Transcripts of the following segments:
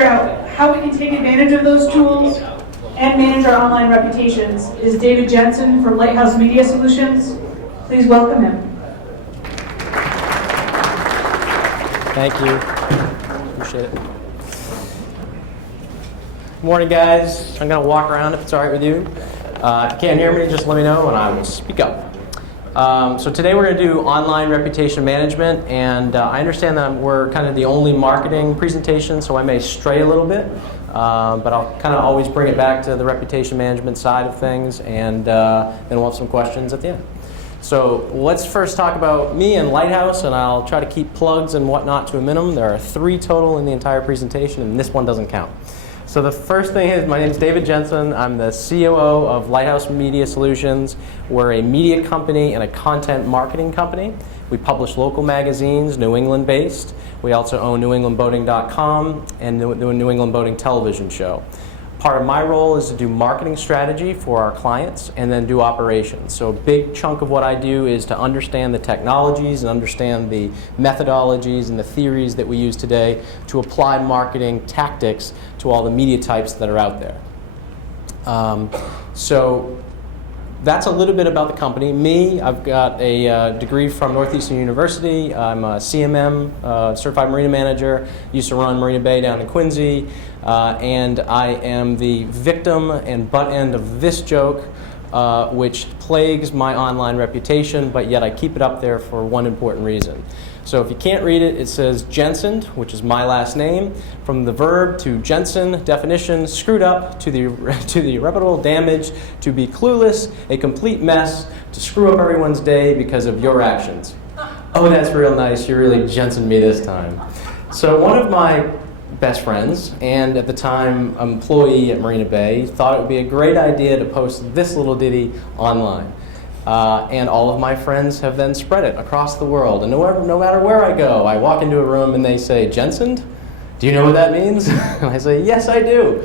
figure out how we can take advantage of those tools and manage our online reputations is David Jensen from Lighthouse Media Solutions. Please welcome him. Thank you. Appreciate it. Good morning, guys. I'm going to walk around if it's all right with you. If you can't hear me, just let me know and I will speak up. So today we're going to do online reputation management, and I understand that we're kind of the only marketing presentation, so I may stray a little bit, but I'll kind of always bring it back to the reputation management side of things, and then we'll have some questions at the end. So let's first talk about me and Lighthouse, and I'll try to keep plugs and whatnot to a minimum. There are 3 total in the entire presentation, and this one doesn't count. So the first thing is, my name is David Jensen. I'm the COO of Lighthouse Media Solutions. We're a media company and a content marketing company. We publish local magazines, New England based. We also own NewEnglandBoating.com and the New England Boating television show. Part of my role is to do marketing strategy for our clients and then do operations. So a big chunk of what I do is to understand the technologies and understand the methodologies and the theories that we use today to apply marketing tactics to all the media types that are out there. So that's a little bit about the company. Me, I've got a degree from Northeastern University. I'm a CMM, Certified Marina Manager. Used to run Marina Bay down in Quincy. And I am the victim and butt end of this joke, which plagues my online reputation, but yet I keep it up there for one important reason. So if you can't read it, it says Jensen, which is my last name. From the verb to Jensen, definition, screwed up, to the irreparable damage, to be clueless, a complete mess, to screw up everyone's day because of your actions. Oh, that's real nice. You really Jensen me this time. So one of my best friends, and at the time employee at Marina Bay, thought it would be a great idea to post this little ditty online. And all of my friends have then spread it across the world. And no matter where I go, I walk into a room and they say, Jensen, do you know what that means? And I say, yes, I do.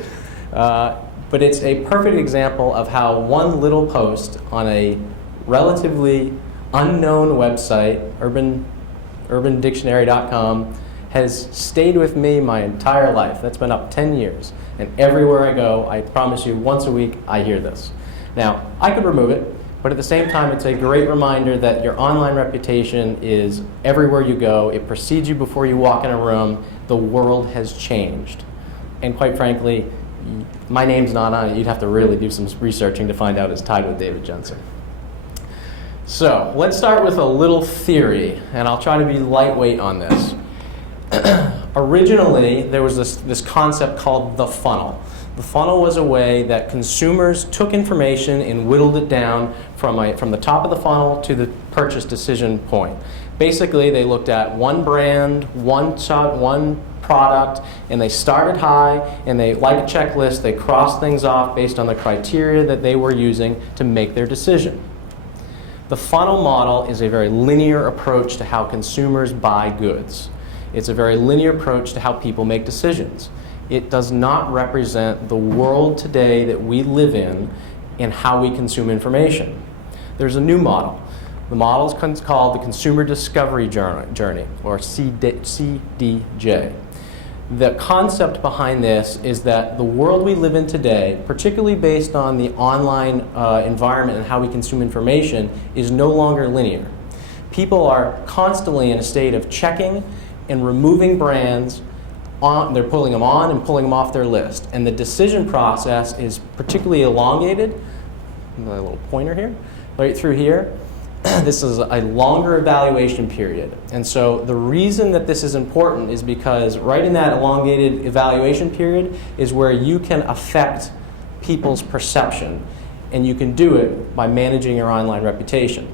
But it's a perfect example of how one little post on a relatively unknown website, urbandictionary.com, has stayed with me my entire life. That's been up 10 years. And everywhere I go, I promise you, once a week, I hear this. Now, I could remove it, but at the same time, it's a great reminder that your online reputation is everywhere you go. It precedes you before you walk in a room. The world has changed. And quite frankly, my name's not on it. You'd have to really do some researching to find out it's tied with David Jensen. So let's start with a little theory, and I'll try to be lightweight on this. Originally, there was this concept called the funnel. The funnel was a way that consumers took information and whittled it down from the top of the funnel to the purchase decision point. Basically, they looked at one brand, one product, and they started high, and they, like a checklist, they crossed things off based on the criteria that they were using to make their decision. The funnel model is a very linear approach to how consumers buy goods. It's a very linear approach to how people make decisions. It does not represent the world today that we live in and how we consume information. There's a new model. The model is called the Consumer Discovery Journey, or CDJ. The concept behind this is that the world we live in today, particularly based on the online environment and how we consume information, is no longer linear. People are constantly in a state of checking and removing brands. They're pulling them on and pulling them off their list. And the decision process is particularly elongated. A little pointer here, right through here. This is a longer evaluation period. And so the reason that this is important is because right in that elongated evaluation period is where you can affect people's perception. And you can do it by managing your online reputation.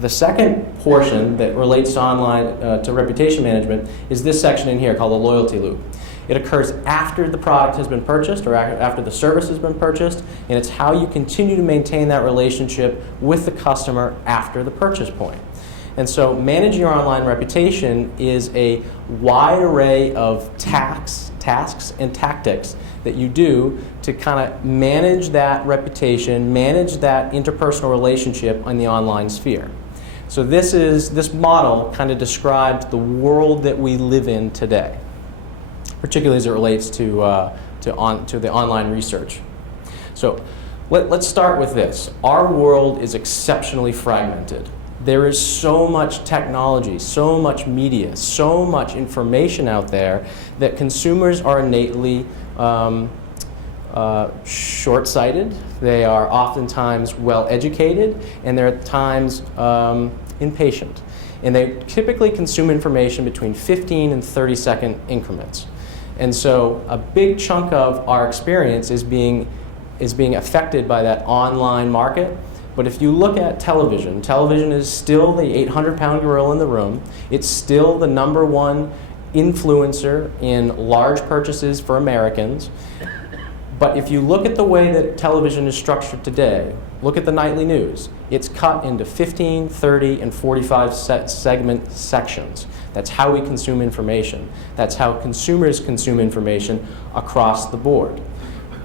The second portion that relates to online to reputation management is this section in here called the loyalty loop. It occurs after the product has been purchased or after the service has been purchased, and it's how you continue to maintain that relationship with the customer after the purchase point. And so managing your online reputation is a wide array of tasks and tactics that you do to kind of manage that reputation, manage that interpersonal relationship in the online sphere. So this model kind of describes the world that we live in today. particularly as it relates to the online research. So let's start with this. Our world is exceptionally fragmented. There is so much technology, so much media, so much information out there that consumers are innately short-sighted. They are oftentimes well-educated, and they're at times impatient. And they typically consume information between 15 and 30-second increments. And so a big chunk of our experience is being affected by that online market. But if you look at television, television is still the 800-pound gorilla in the room. It's still the #1 influencer in large purchases for Americans. But if you look at the way that television is structured today, look at the nightly news. It's cut into 15, 30, and 45 segment sections. That's how we consume information. That's how consumers consume information across the board.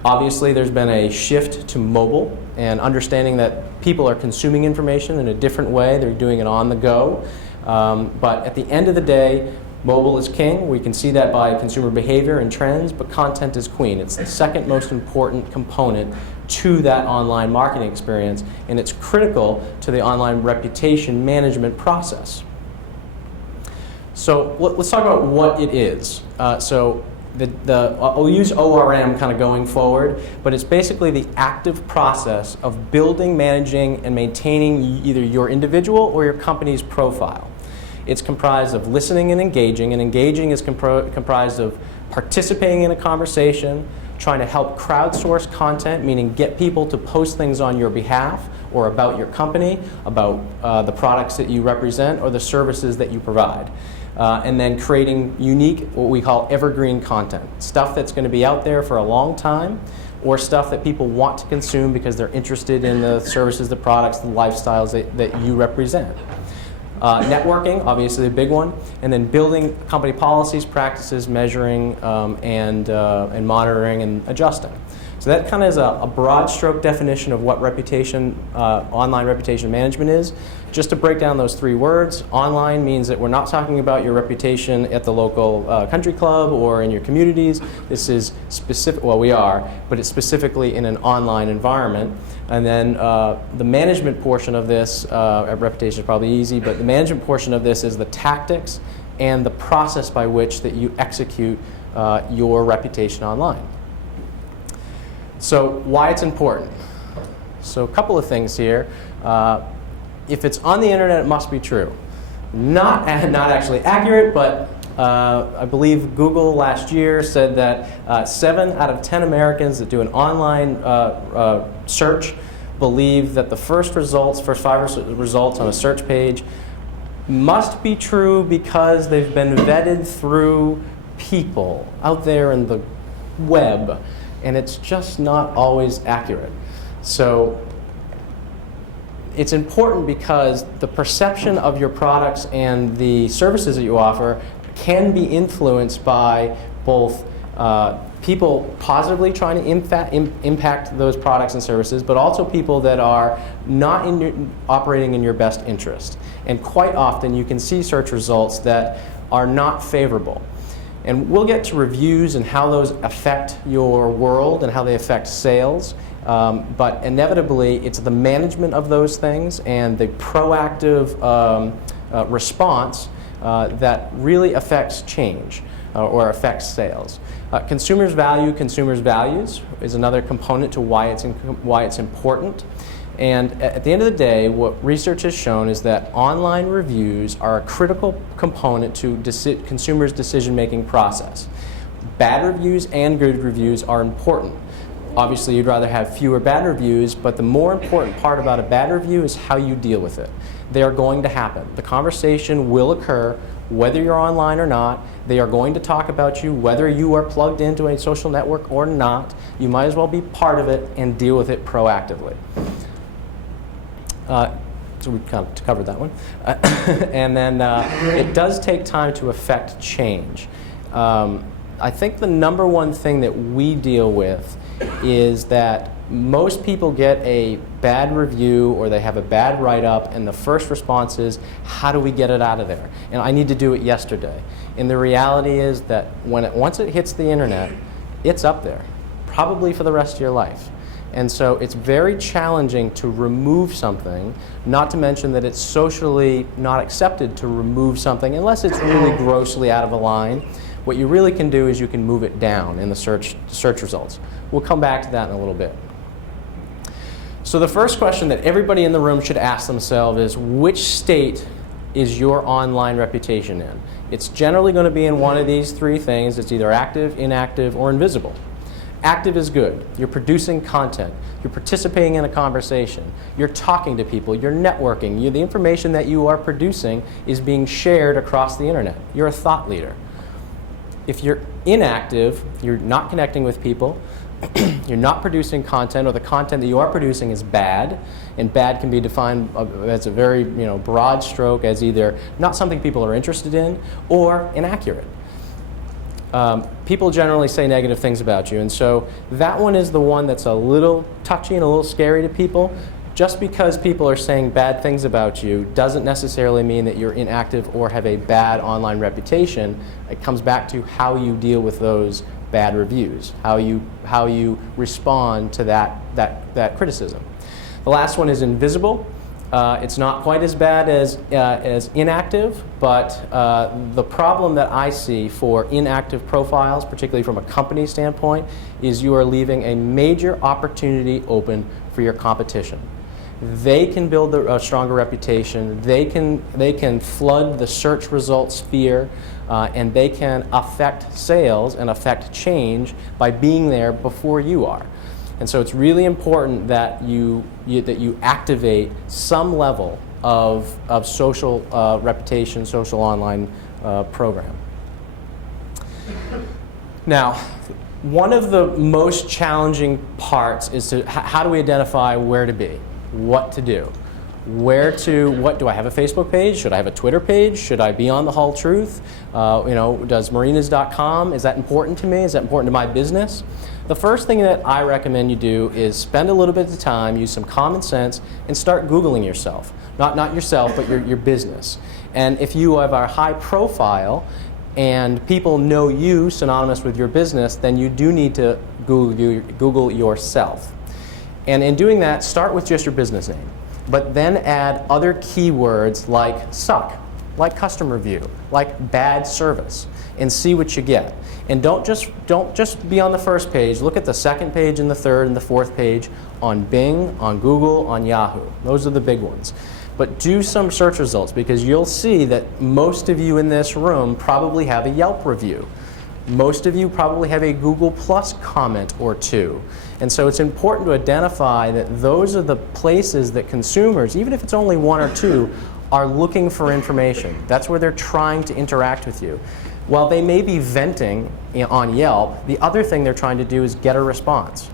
Obviously, there's been a shift to mobile and understanding that people are consuming information in a different way. They're doing it on the go. But at the end of the day, mobile is king. We can see that by consumer behavior and trends, but content is queen. It's the second most important component to that online marketing experience, and it's critical to the online reputation management process. So let's talk about what it is. I'll use ORM kind of going forward, but it's basically the active process of building, managing, and maintaining either your individual or your company's profile. It's comprised of listening and engaging is comprised of participating in a conversation, trying to help crowdsource content, meaning get people to post things on your behalf or about your company, about the products that you represent or the services that you provide. And then creating unique, what we call evergreen content, stuff that's going to be out there for a long time, or stuff that people want to consume because they're interested in the services, the products, the lifestyles that you represent. Networking, obviously a big one, and then building company policies, practices, measuring, and monitoring and adjusting. So that kind of is a broad stroke definition of what online reputation management is. Just to break down those 3 words, online means that we're not talking about your reputation at the local country club or in your communities. This is specific, well, we are, but it's specifically in an online environment. And then the management portion of this, reputation is probably easy, but the management portion of this is the tactics and the process by which that you execute your reputation online. So why it's important. So a couple of things here. If it's on the internet, it must be true. Not actually accurate, but I believe Google last year said that 7 out of 10 Americans that do an online search believe that the first 5 results on a search page must be true because they've been vetted through people out there in the web, and it's just not always accurate. So it's important because the perception of your products and the services that you offer can be influenced by both people positively trying to impact those products and services, but also people that are not operating in your best interest. And quite often you can see search results that are not favorable. And we'll get to reviews and how those affect your world and how they affect sales. But inevitably, it's the management of those things and the proactive response that really affects change or affects sales. Consumers value consumers' values is another component to why it's important. And at the end of the day, what research has shown is that online reviews are a critical component to consumers' decision-making process. Bad reviews and good reviews are important. Obviously, you'd rather have fewer bad reviews, but the more important part about a bad review is how you deal with it. They are going to happen. The conversation will occur whether you're online or not. They are going to talk about you whether you are plugged into a social network or not. You might as well be part of it and deal with it proactively. So we kind of covered that one. And then it does take time to affect change. I think the #1 thing that we deal with is that Most people get a bad review or they have a bad write-up, and the first response is, how do we get it out of there? And I need to do it yesterday. And the reality is that once it hits the internet, it's up there, probably for the rest of your life. And so it's very challenging to remove something, not to mention that it's socially not accepted to remove something unless it's really grossly out of a line. What you really can do is you can move it down in the search results. We'll come back to that in a little bit. So the first question that everybody in the room should ask themselves is, which state is your online reputation in? It's generally going to be in one of these three things. It's either active, inactive, or invisible. Active is good. You're producing content. You're participating in a conversation. You're talking to people. You're networking. The information that you are producing is being shared across the internet. You're a thought leader. If you're inactive, you're not connecting with people, you're not producing content, or the content that you are producing is bad, and bad can be defined as a very broad stroke as either not something people are interested in or inaccurate. People generally say negative things about you, and so that one is the one that's a little touchy and a little scary to people. Just because people are saying bad things about you doesn't necessarily mean that you're inactive or have a bad online reputation. It comes back to how you deal with those bad reviews, how you respond to that criticism. The last one is invisible. It's not quite as bad as inactive, but the problem that I see for inactive profiles, particularly from a company standpoint, is you are leaving a major opportunity open for your competition. They can build a stronger reputation. They can flood the search results sphere, and they can affect sales and affect change by being there before you are. And so it's really important that you activate some level of social reputation, social online program. Now, one of the most challenging parts is how do we identify where to be, what to do, what do I have a Facebook page? Should I have a Twitter page? Should I be on the Hall Truth? Does marinas.com, is that important to me? Is that important to my business? The first thing that I recommend you do is spend a little bit of time, use some common sense, and start Googling yourself. Not yourself, but your business. And if you have a high profile and people know you synonymous with your business, then you do need to Google yourself. And in doing that, start with just your business name, but then add other keywords like suck, like customer review, like bad service, and see what you get. And don't just be on the first page. Look at the second page and the third and the fourth page on Bing, on Google, on Yahoo. Those are the big ones. But do some search results, because you'll see that most of you in this room probably have a Yelp review. Most of you probably have a Google Plus comment or two. And so it's important to identify that those are the places that consumers, even if it's only one or two, are looking for information. That's where they're trying to interact with you. While they may be venting on Yelp, the other thing they're trying to do is get a response.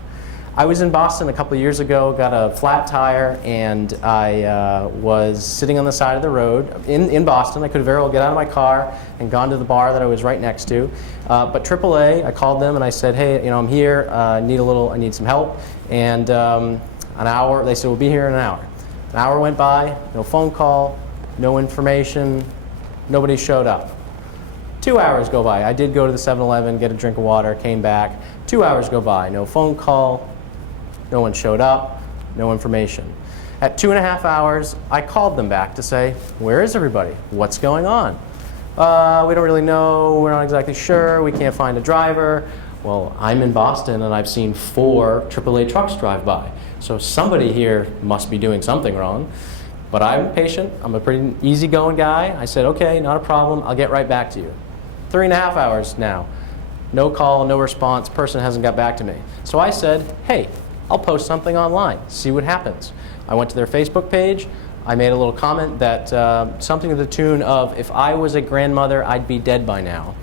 I was in Boston a couple of years ago, got a flat tire, and I was sitting on the side of the road in Boston. I could have very well get out of my car and gone to the bar that I was right next to. But AAA, I called them and I said, hey, I'm here, I need some help. And an hour, they said, we'll be here in an hour. An hour went by, no phone call, no information, nobody showed up. 2 hours go by. I did go to the 7-Eleven, get a drink of water, came back. 2 hours go by, no phone call, no one showed up, no information. At 2.5 hours, I called them back to say, where is everybody? What's going on? We don't really know, we're not exactly sure, we can't find a driver. Well, I'm in Boston and I've seen 4 AAA trucks drive by. So somebody here must be doing something wrong. But I'm patient, I'm a pretty easygoing guy. I said, okay, not a problem, I'll get right back to you. 3.5 hours now. No call, no response, person hasn't got back to me. So I said, hey, I'll post something online, see what happens. I went to their Facebook page, I made a little comment that something to the tune of, if I was a grandmother, I'd be dead by now.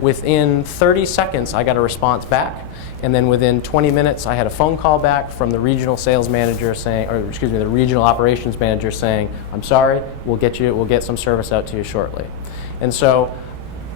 Within 30 seconds, I got a response back, and then within 20 minutes, I had a phone call back from the regional sales manager saying, or excuse me, the regional operations manager saying, I'm sorry, we'll get some service out to you shortly. And so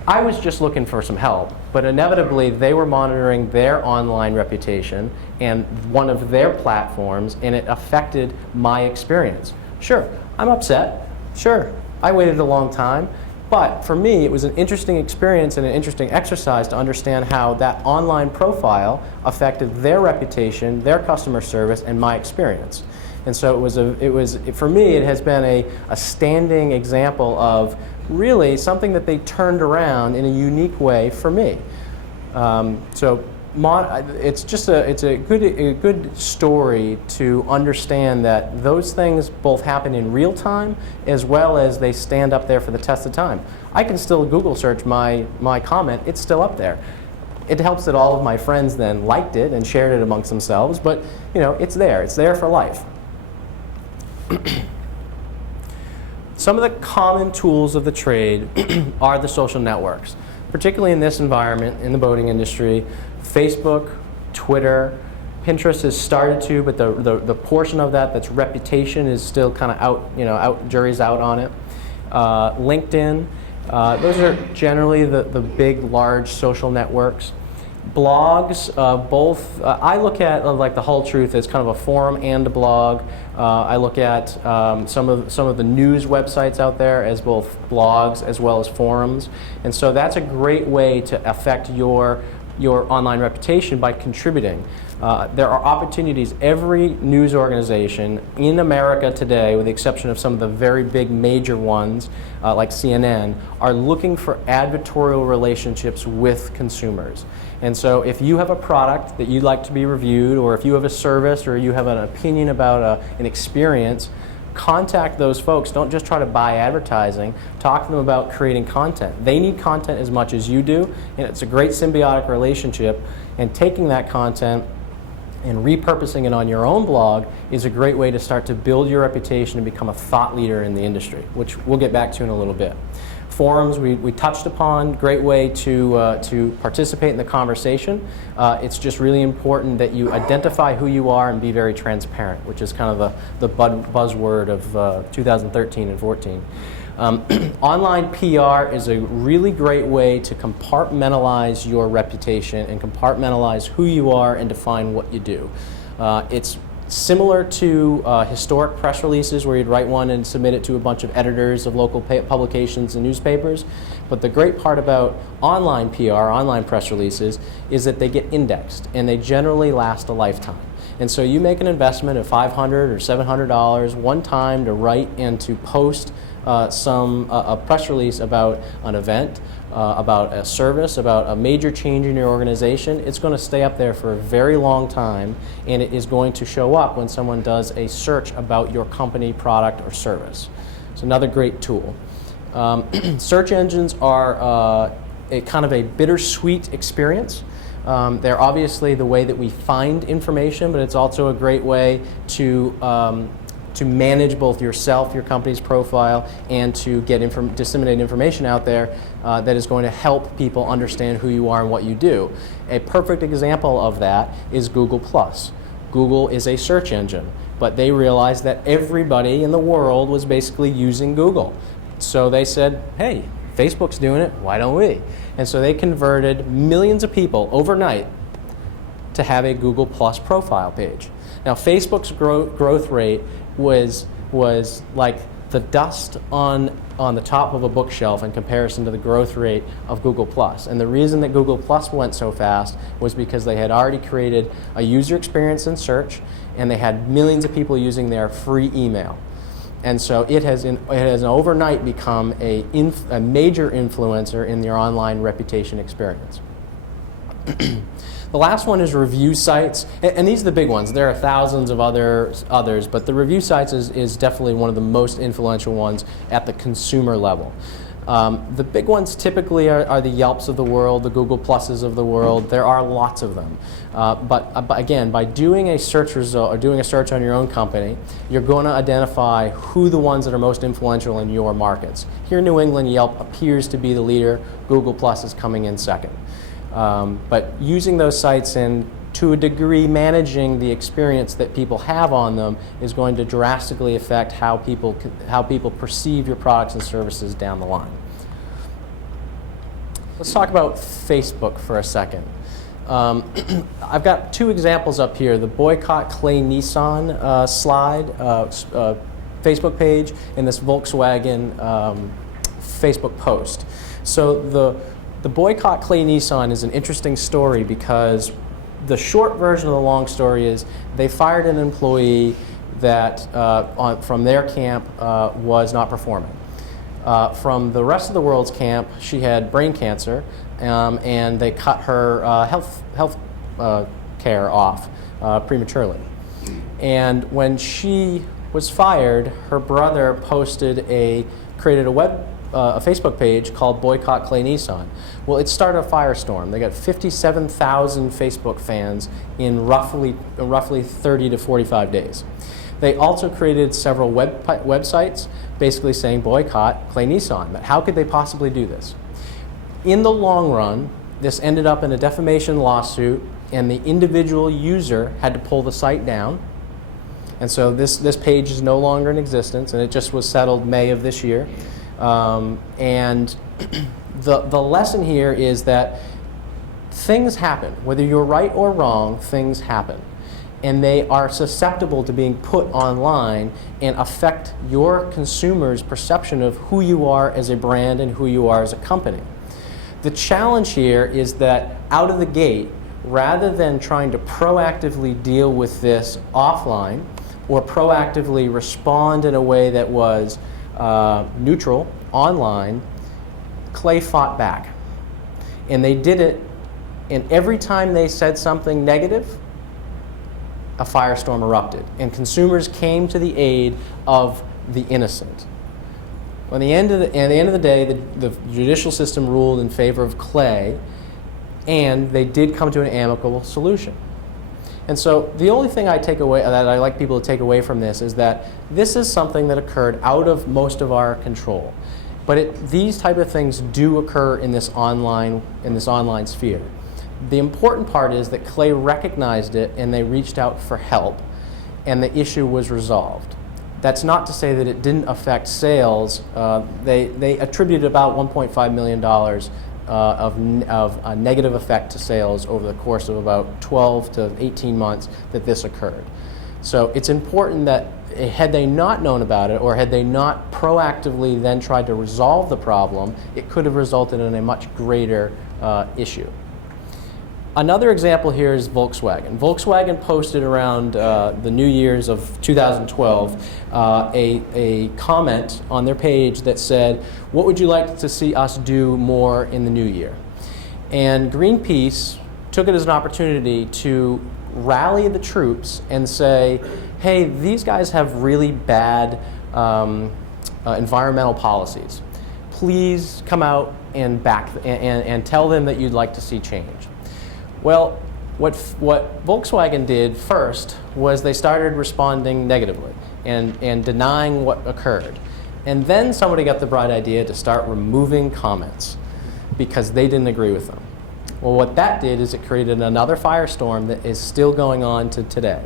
I was just looking for some help, but inevitably they were monitoring their online reputation and one of their platforms, and it affected my experience. Sure, I'm upset. Sure, I waited a long time. But for me, it was an interesting experience and an interesting exercise to understand how that online profile affected their reputation, their customer service, and my experience. And so for me, it has been a standing example of really something that they turned around in a unique way for me. It's a good story to understand that those things both happen in real time as well as they stand up there for the test of time. I can still Google search my comment, it's still up there. It helps that all of my friends then liked it and shared it amongst themselves, but it's there for life. Some of the common tools of the trade are the social networks, particularly in this environment, in the boating industry. Facebook, Twitter, Pinterest has started to, but the portion of that that's reputation is still kind of out, jury's out on it. LinkedIn, those are generally the big, large social networks. Blogs, I look at like the Whole Truth as kind of a forum and a blog. I look at some of the news websites out there as both blogs as well as forums, and so that's a great way to affect your online reputation by contributing. There are opportunities. Every news organization in America today, with the exception of some of the very big major ones like CNN, are looking for advertorial relationships with consumers. And so if you have a product that you'd like to be reviewed, or if you have a service, or you have an opinion about an experience, contact those folks. Don't just try to buy advertising. Talk to them about creating content. They need content as much as you do, and it's a great symbiotic relationship. And taking that content and repurposing it on your own blog is a great way to start to build your reputation and become a thought leader in the industry, which we'll get back to in a little bit. Forums, we touched upon, great way to participate in the conversation. It's just really important that you identify who you are and be very transparent, which is kind of the buzzword of 2013 and 14. Online PR is a really great way to compartmentalize your reputation and compartmentalize who you are and define what you do. It's similar to historic press releases where you'd write one and submit it to a bunch of editors of local publications and newspapers. But the great part about online PR, online press releases, is that they get indexed and they generally last a lifetime. And so you make an investment of $500 or $700 one time to write and to post a press release about an event, about a service, about a major change in your organization. It's going to stay up there for a very long time, and it is going to show up when someone does a search about your company, product, or service. It's another great tool. Search engines are a kind of a bittersweet experience. They're obviously the way that we find information, but it's also a great way to manage both yourself, your company's profile, and to get disseminate information out there that is going to help people understand who you are and what you do. A perfect example of that is Google+. Google is a search engine, but they realized that everybody in the world was basically using Google. So they said, hey, Facebook's doing it, why don't we? And so they converted millions of people overnight to have a Google+ profile page. Now, Facebook's growth rate was like the dust on the top of a bookshelf in comparison to the growth rate of Google+. And the reason that Google+ went so fast was because they had already created a user experience in search, and they had millions of people using their free email. And so it has overnight become a major influencer in your online reputation experience. The last one is review sites, and these are the big ones. There are thousands of others, but the review sites is definitely one of the most influential ones at the consumer level. The big ones typically are the Yelps of the world, the Google Pluses of the world. There are lots of them. But again, by doing a search result or doing a search on your own company, you're going to identify who the ones that are most influential in your markets. Here in New England, Yelp appears to be the leader. Google Plus is coming in second. But using those sites and, to a degree, managing the experience that people have on them is going to drastically affect how people perceive your products and services down the line. Let's talk about Facebook for a second. I've got two examples up here, the boycott Clay Nissan slide, Facebook page, and this Volkswagen Facebook post. So the boycott Clay Nissan is an interesting story because the short version of the long story is they fired an employee that from their camp was not performing. From the rest of the world's camp, she had brain cancer, and they cut her health care off prematurely. And when she was fired, her brother created a Facebook page called Boycott Clay Nissan. Well, it started a firestorm. They got 57,000 Facebook fans in roughly 30 to 45 days. They also created several websites basically saying boycott Clay Nissan. But how could they possibly do this? In the long run, this ended up in a defamation lawsuit, and the individual user had to pull the site down. And so this page is no longer in existence, and it just was settled May of this year. And the lesson here is that things happen. Whether you're right or wrong, things happen. And they are susceptible to being put online and affect your consumers' perception of who you are as a brand and who you are as a company. The challenge here is that out of the gate, rather than trying to proactively deal with this offline or proactively respond in a way that was neutral online, Clay fought back. And they did it, and every time they said something negative, a firestorm erupted, and consumers came to the aid of the innocent. At the end of the day, the judicial system ruled in favor of Clay, and they did come to an amicable solution. And so the only thing that I like people to take away from this is that this is something that occurred out of most of our control. But these type of things do occur in this online sphere. The important part is that Clay recognized it and they reached out for help, and the issue was resolved. That's not to say that it didn't affect sales. They attributed about $1.5 million of a negative effect to sales over the course of about 12 to 18 months that this occurred. So it's important that had they not known about it, or had they not proactively then tried to resolve the problem, it could have resulted in a much greater issue. Another example here is Volkswagen. Volkswagen posted around the New Year's of 2012 a comment on their page that said, "What would you like to see us do more in the new year?" And Greenpeace took it as an opportunity to rally the troops and say, hey, these guys have really bad environmental policies. Please come out and and tell them that you'd like to see change. Well, what Volkswagen did first was they started responding negatively and denying what occurred. And then somebody got the bright idea to start removing comments because they didn't agree with them. Well, what that did is it created another firestorm that is still going on to today.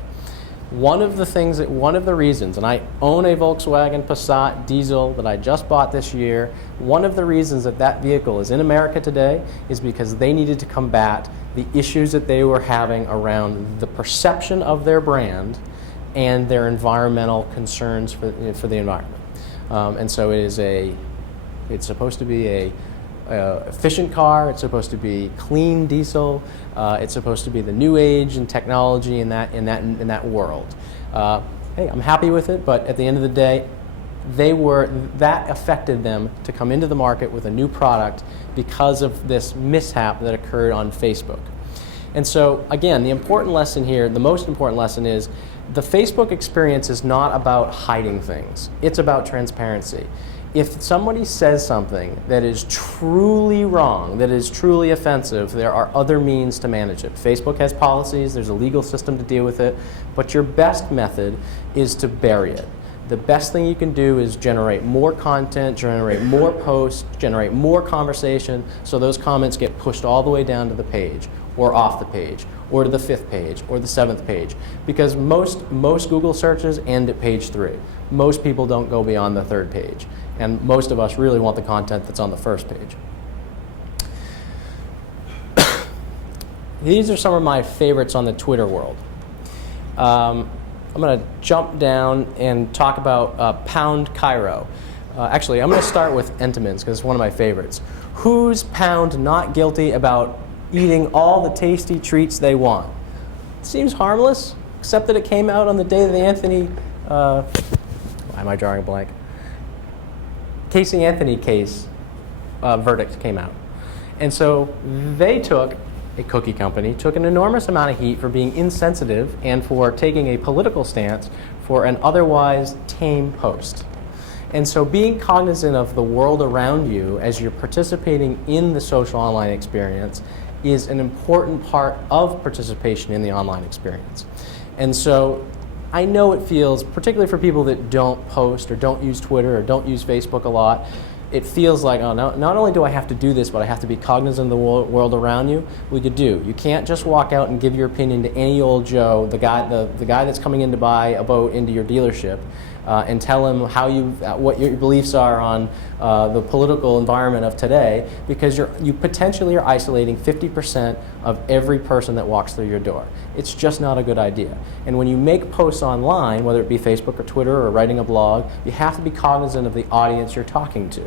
One of the reasons, and I own a Volkswagen Passat diesel that I just bought this year, one of the reasons that vehicle is in America today is because they needed to combat the issues that they were having around the perception of their brand and their environmental concerns for the environment. And so it's supposed to be a efficient car. It's supposed to be clean diesel. It's supposed to be the new age in technology in that world. Hey, I'm happy with it, but at the end of the day, that affected them to come into the market with a new product because of this mishap that occurred on Facebook. And so again, the important lesson here, the most important lesson is the Facebook experience is not about hiding things. It's about transparency. If somebody says something that is truly wrong, that is truly offensive, there are other means to manage it. Facebook has policies, there's a legal system to deal with it, but your best method is to bury it. The best thing you can do is generate more content, generate more posts, generate more conversation, so those comments get pushed all the way down to the page, or off the page, or to the 5th page, or the 7th page. Because most Google searches end at page 3. Most people don't go beyond the 3rd page. And most of us really want the content that's on the 1st page. these are some of my favorites on the Twitter world. I'm going to jump down and talk about Pound Cairo. Actually, I'm going to start with Entenmann's because it's one of my favorites. Who's Pound not guilty about eating all the tasty treats they want? It seems harmless, except that it came out on the day that the Anthony, why am I drawing a blank? Casey Anthony case verdict came out. And so they took, a cookie company, took an enormous amount of heat for being insensitive and for taking a political stance for an otherwise tame post. And so being cognizant of the world around you as you're participating in the social online experience is an important part of participation in the online experience. And so I know it feels, particularly for people that don't post or don't use Twitter or don't use Facebook a lot, it feels like, oh, not only do I have to do this, but I have to be cognizant of the world around you. Well, you do. You can't just walk out and give your opinion to any old Joe, the guy that's coming in to buy a boat into your dealership, and tell him what your beliefs are on the political environment of today, because you potentially are isolating 50% of every person that walks through your door. It's just not a good idea. And when you make posts online, whether it be Facebook or Twitter or writing a blog, you have to be cognizant of the audience you're talking to.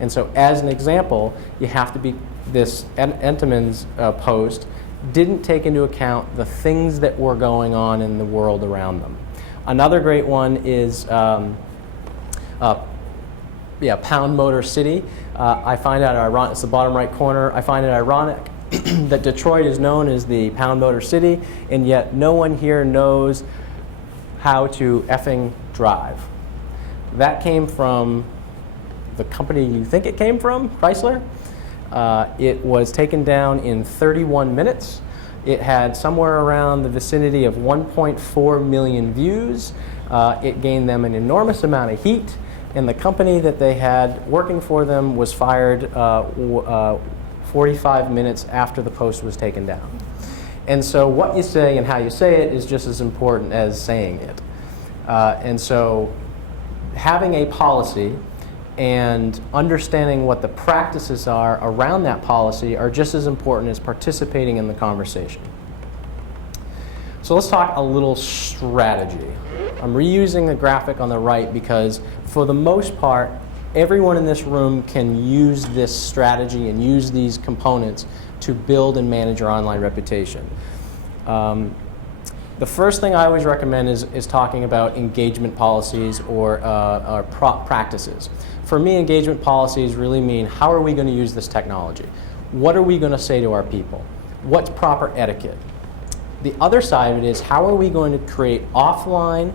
And so as an example, you have to be, this Entenmann's post didn't take into account the things that were going on in the world around them. Another great one is Pound Motor City. I find it ironic, it's the bottom right corner, I find it ironic that Detroit is known as the Pound Motor City, and yet no one here knows how to effing drive. That came from the company you think it came from, Chrysler. It was taken down in 31 minutes. It had somewhere around the vicinity of 1.4 million views. It gained them an enormous amount of heat, and the company that they had working for them was fired 45 minutes after the post was taken down. And so what you say and how you say it is just as important as saying it. And so having a policy and understanding what the practices are around that policy are just as important as participating in the conversation. So let's talk a little strategy. I'm reusing the graphic on the right because for the most part, everyone in this room can use this strategy and use these components to build and manage your online reputation. The first thing I always recommend is talking about engagement policies or practices. For me, engagement policies really mean how are we going to use this technology? What are we going to say to our people? What's proper etiquette? The other side of it is how are we going to create offline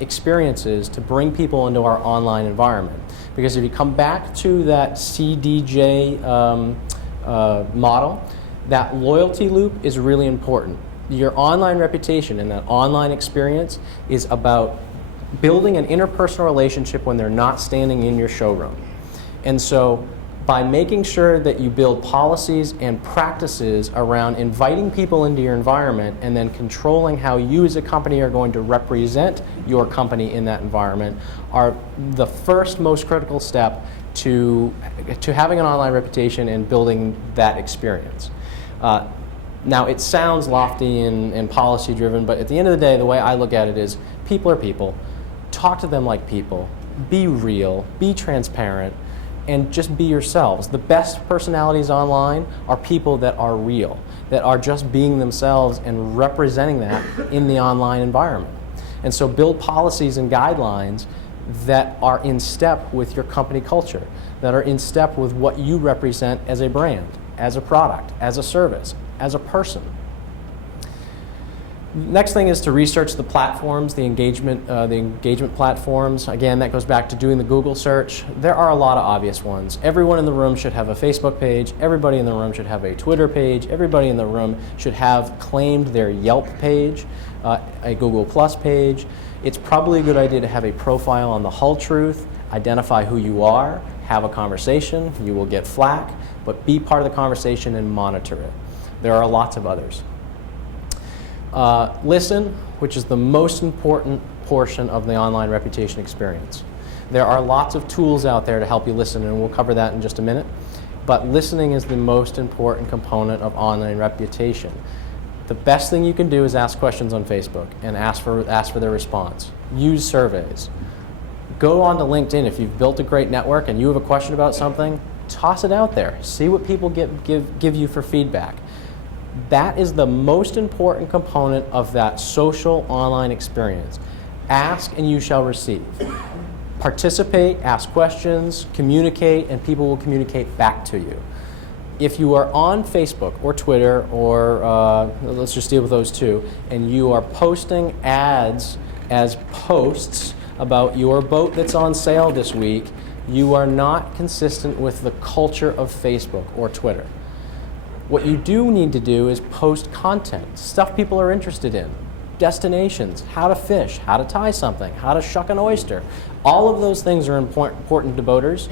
experiences to bring people into our online environment? Because if you come back to that CDJ model, that loyalty loop is really important. Your online reputation and that online experience is about building an interpersonal relationship when they're not standing in your showroom. And so by making sure that you build policies and practices around inviting people into your environment and then controlling how you as a company are going to represent your company in that environment are the first most critical step to having an online reputation and building that experience. Now, it sounds lofty and policy driven, but at the end of the day, the way I look at it is people are people. Talk to them like people. Be real. Be transparent. And just be yourselves. The best personalities online are people that are real, that are just being themselves and representing that in the online environment. And so build policies and guidelines that are in step with your company culture, that are in step with what you represent as a brand, as a product, as a service, as a person. Next thing is to research the platforms, the engagement platforms. Again, that goes back to doing the Google search. There are a lot of obvious ones. Everyone in the room should have a Facebook page. Everybody in the room should have a Twitter page. Everybody in the room should have claimed their Yelp page, a Google Plus page. It's probably a good idea to have a profile on the Hull Truth, identify who you are, have a conversation. You will get flack, but be part of the conversation and monitor it. There are lots of others. Listen, which is the most important portion of the online reputation experience. There are lots of tools out there to help you listen, and we'll cover that in just a minute. but listening is the most important component of online reputation. The best thing you can do is ask questions on Facebook and ask for their response. Use surveys. Go on to LinkedIn. If you've built a great network and you have a question about something, toss it out there. See what people give you for feedback. That is the most important component of that social online experience. Ask and you shall receive. Participate, ask questions, communicate, and people will communicate back to you. If you are on Facebook or Twitter, or let's just deal with those two, and you are posting ads as posts about your boat that's on sale this week, you are not consistent with the culture of Facebook or Twitter. What you do need to do is post content, stuff people are interested in, destinations, how to fish, how to tie something, how to shuck an oyster. All of those things are important to boaters,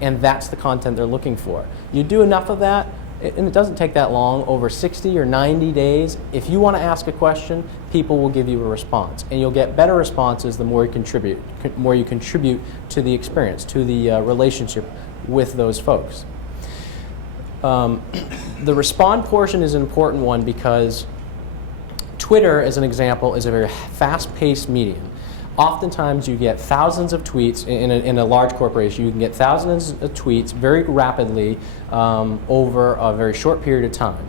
and that's the content they're looking for. You do enough of that, and it doesn't take that long, over 60 or 90 days, if you want to ask a question, people will give you a response. And you'll get better responses the more you contribute to the experience, to the relationship with those folks. The respond portion is an important one because Twitter, as an example, is a very fast-paced medium. Oftentimes you get thousands of tweets in a large corporation. You can get thousands of tweets very rapidly over a very short period of time.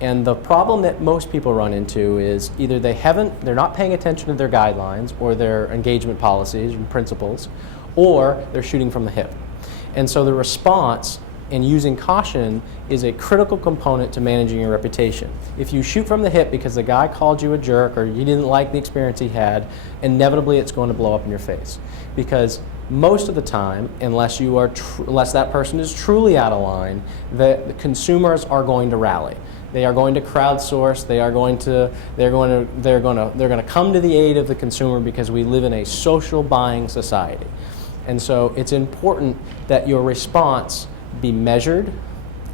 And the problem that most people run into is either they're not paying attention to their guidelines or their engagement policies and principles, or they're shooting from the hip. And so the response and using caution is a critical component to managing your reputation. If you shoot from the hip because the guy called you a jerk or you didn't like the experience he had, inevitably it's going to blow up in your face. Because most of the time, unless that person is truly out of line, the consumers are going to rally. They are going to crowdsource. They're going to come to the aid of the consumer because we live in a social buying society. And so it's important that your response be measured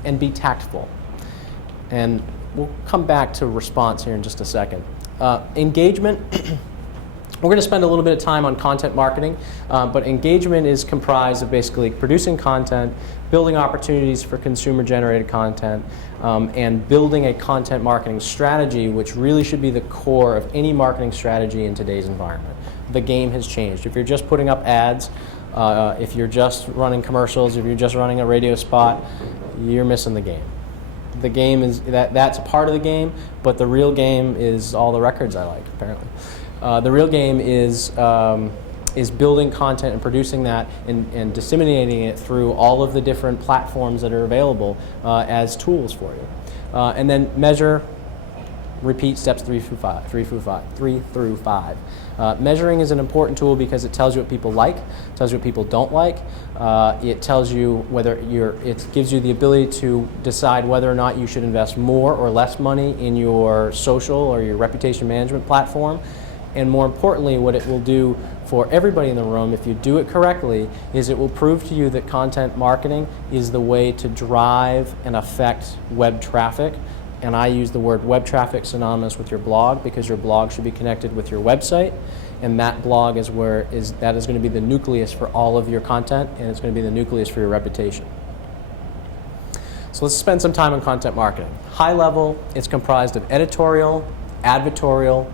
and be tactful. And we'll come back to response here in just a second. Engagement, we're going to spend a little bit of time on content marketing, but engagement is comprised of basically producing content, building opportunities for consumer-generated content, and building a content marketing strategy, which really should be the core of any marketing strategy in today's environment. The game has changed. If you're just putting up ads, if you're just running commercials, if you're just running a radio spot, you're missing the game. The game is that's a part of the game, but the real game is all the records I like, apparently. The real game is building content and producing that and disseminating it through all of the different platforms that are available as tools for you. And then measure, repeat steps 3 through 5. Measuring is an important tool because it tells you what people like, tells you what people don't like. It tells you it gives you the ability to decide whether or not you should invest more or less money in your social or your reputation management platform. And more importantly, what it will do for everybody in the room, if you do it correctly, is it will prove to you that content marketing is the way to drive and affect web traffic. And I use the word web traffic synonymous with your blog because your blog should be connected with your website, and that blog is that is going to be the nucleus for all of your content, and it's going to be the nucleus for your reputation. So let's spend some time on content marketing. High level, it's comprised of editorial, advertorial,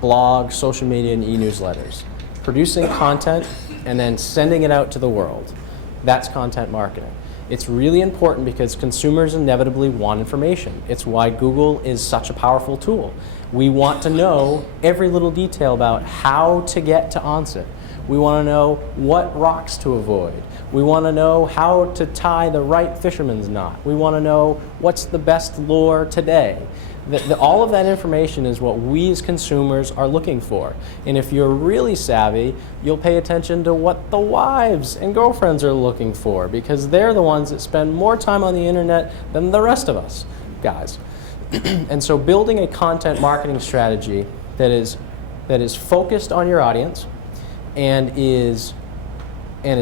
blog, social media, and e-newsletters. Producing content and then sending it out to the world. That's content marketing. It's really important because consumers inevitably want information. It's why Google is such a powerful tool. We want to know every little detail about how to get to onset. We want to know what rocks to avoid. We want to know how to tie the right fisherman's knot. We want to know what's the best lure today. All of that information is what we as consumers are looking for. And if you're really savvy, you'll pay attention to what the wives and girlfriends are looking for because they're the ones that spend more time on the internet than the rest of us guys. And so building a content marketing strategy that is focused on your audience and is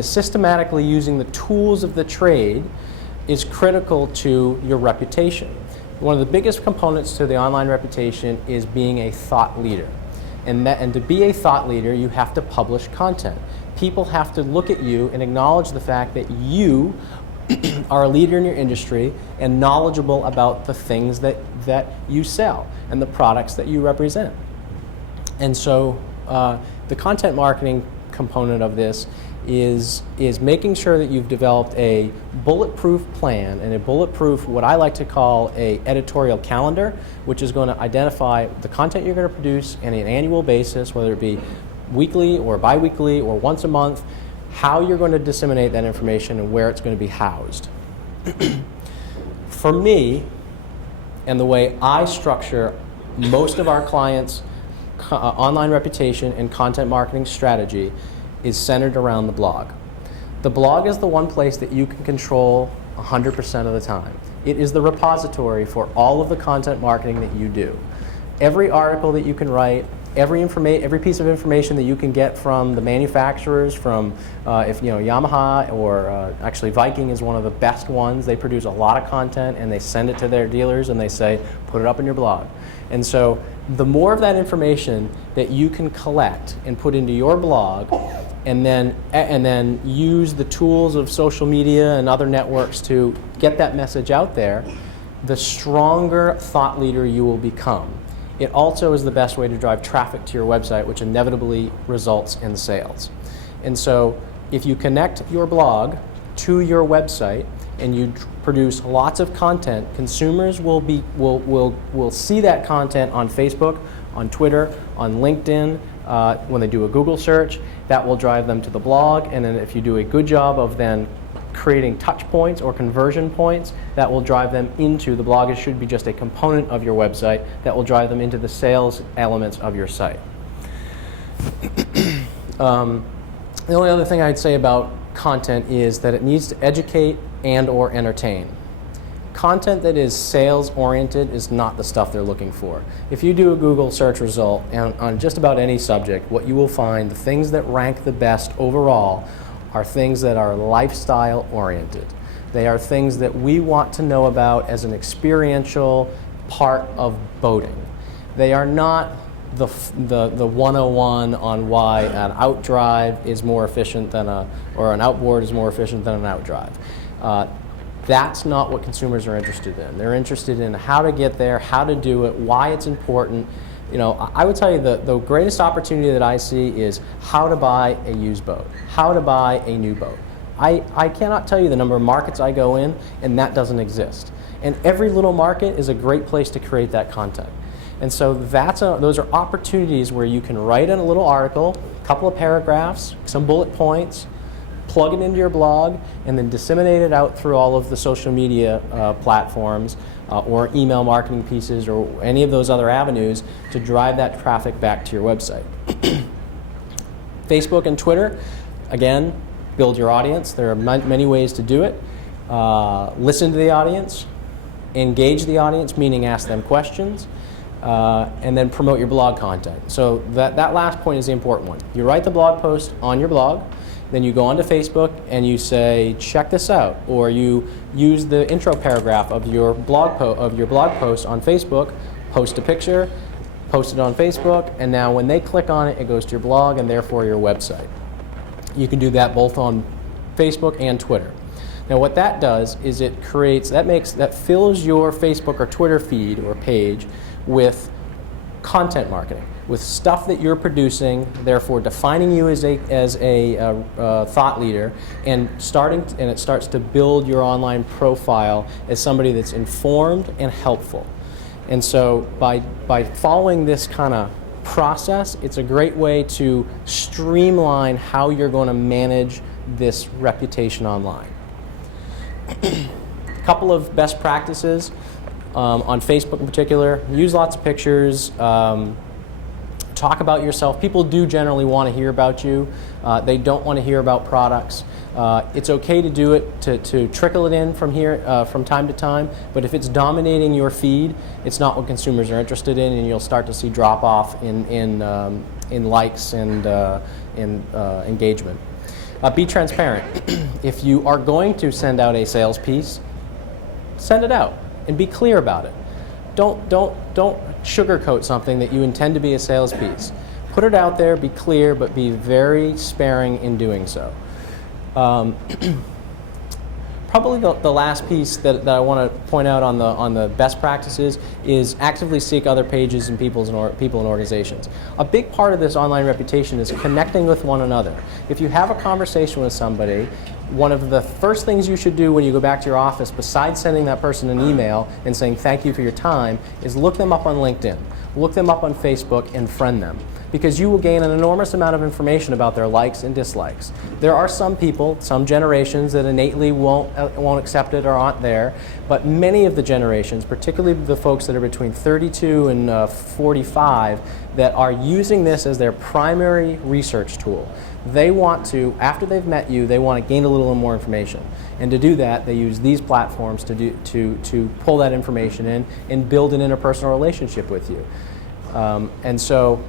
systematically using the tools of the trade is critical to your reputation. One of the biggest components to the online reputation is being a thought leader. And to be a thought leader, you have to publish content. People have to look at you and acknowledge the fact that you are a leader in your industry and knowledgeable about the things that you sell and the products that you represent. And so the content marketing component of this is making sure that you've developed a bulletproof plan and a bulletproof, what I like to call a editorial calendar, which is going to identify the content you're going to produce on an annual basis, whether it be weekly or bi-weekly or once a month, how you're going to disseminate that information and where it's going to be housed. For me, and the way I structure most of our clients' online reputation and content marketing strategy is centered around the blog. The blog is the one place that you can control 100% of the time. It is the repository for all of the content marketing that you do. Every article that you can write, every piece of information that you can get from the manufacturers, from if you know Yamaha or actually Viking is one of the best ones. They produce a lot of content and they send it to their dealers and they say, put it up in your blog. And so the more of that information that you can collect and put into your blog, and then use the tools of social media and other networks to get that message out there, the stronger thought leader you will become. It also is the best way to drive traffic to your website, which inevitably results in sales. And so if you connect your blog to your website and you produce lots of content, consumers will see that content on Facebook, on Twitter, on LinkedIn, when they do a Google search. That will drive them to the blog, and then if you do a good job of then creating touch points or conversion points, that will drive them into the blog. It should be just a component of your website that will drive them into the sales elements of your site. The only other thing I'd say about content is that it needs to educate and or entertain. Content that is sales oriented is not the stuff they're looking for. If you do a Google search result on just about any subject, what you will find, the things that rank the best overall are things that are lifestyle oriented. They are things that we want to know about as an experiential part of boating. They are not the 101 on why an outdrive is more efficient than or an outboard is more efficient than an outdrive. That's not what consumers are interested in. They're interested in how to get there, how to do it, why it's important. You know, I would tell you the greatest opportunity that I see is how to buy a used boat, how to buy a new boat. I cannot tell you the number of markets I go in, and that doesn't exist. And every little market is a great place to create that content. And so those are opportunities where you can write in a little article, a couple of paragraphs, some bullet points, plug it into your blog, and then disseminate it out through all of the social media platforms or email marketing pieces or any of those other avenues to drive that traffic back to your website. Facebook and Twitter, again, build your audience. There are many ways to do it. Listen to the audience, engage the audience, meaning ask them questions, and then promote your blog content. So that last point is the important one. You write the blog post on your blog, then you go onto Facebook and you say, check this out, or you use the intro paragraph of your blog post on Facebook, post a picture, post it on Facebook, and now when they click on it, it goes to your blog and therefore your website. You can do that both on Facebook and Twitter. Now what that does is that fills your Facebook or Twitter feed or page with content marketing, with stuff that you're producing, therefore defining you as a thought leader, and it starts to build your online profile as somebody that's informed and helpful. And so by following this kind of process, it's a great way to streamline how you're going to manage this reputation online. A couple of best practices on Facebook in particular: use lots of pictures. Talk about yourself. People do generally want to hear about you. They don't want to hear about products. It's okay to do it, to trickle it in from time to time, but if it's dominating your feed, it's not what consumers are interested in, and you'll start to see drop off in likes and in engagement. Be transparent. If you are going to send out a sales piece, send it out and be clear about it. Don't sugarcoat something that you intend to be a sales piece. Put it out there, be clear, but be very sparing in doing so. Probably the last piece that I want to point out on the best practices is actively seek other pages and people and organizations. A big part of this online reputation is connecting with one another. If you have a conversation with somebody, one of the first things you should do when you go back to your office, besides sending that person an email and saying thank you for your time, is look them up on LinkedIn, look them up on Facebook, and friend them. Because you will gain an enormous amount of information about their likes and dislikes. There are some people, some generations, that innately won't accept it or aren't there, but many of the generations, particularly the folks that are between 32 and 45, that are using this as their primary research tool. They want to, after they've met you, they want to gain a little more information. And to do that, they use these platforms to pull that information in and build an interpersonal relationship with you. And so,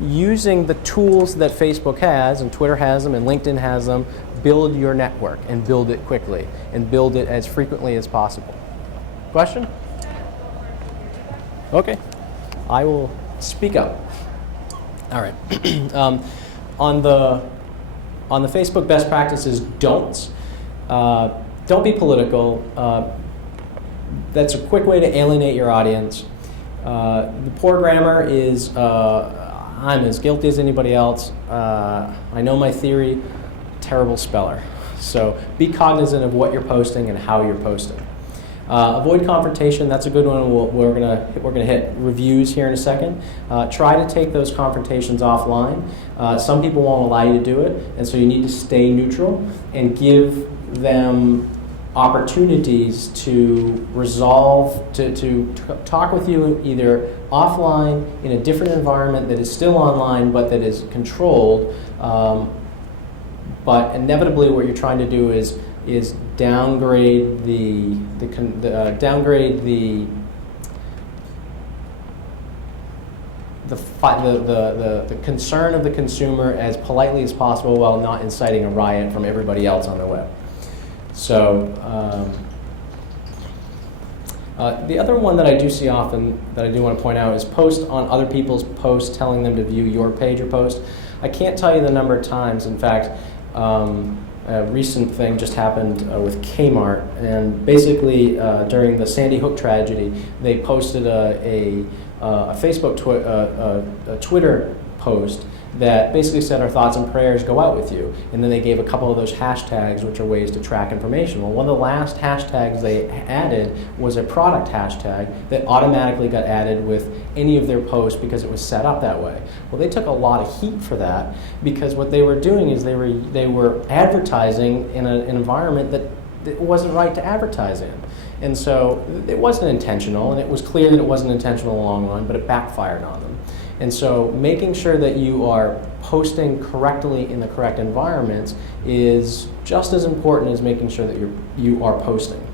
using the tools that Facebook has, and Twitter has them, and LinkedIn has them, build your network and build it quickly and build it as frequently as possible. Question? Okay. I will speak up. All right. On the Facebook best practices don'ts, don't be political. That's a quick way to alienate your audience. The poor grammar is I'm as guilty as anybody else. I know my theory, terrible speller. So be cognizant of what you're posting and how you're posting. Avoid confrontation, that's a good one. We're gonna hit reviews here in a second. Try to take those confrontations offline. Some people won't allow you to do it, and so you need to stay neutral and give them opportunities to resolve, to talk with you either offline in a different environment that is still online but that is controlled. But inevitably, what you're trying to do is downgrade the concern of the consumer as politely as possible while not inciting a riot from everybody else on the web. So the other one that I do see often that I do want to point out is post on other people's posts telling them to view your page or post. I can't tell you the number of times. In fact, a recent thing just happened with Kmart, and basically during the Sandy Hook tragedy, they posted a Facebook Twitter post that basically said our thoughts and prayers go out with you, and then they gave a couple of those hashtags, which are ways to track information. Well, one of the last hashtags they added was a product hashtag that automatically got added with any of their posts because it was set up that way. Well, they took a lot of heat for that because what they were doing is they were advertising in an environment that it wasn't right to advertise in. And so it wasn't intentional, and it was clear that it wasn't intentional in the long run, but it backfired on them. And so making sure that you are posting correctly in the correct environments is just as important as making sure that you are posting.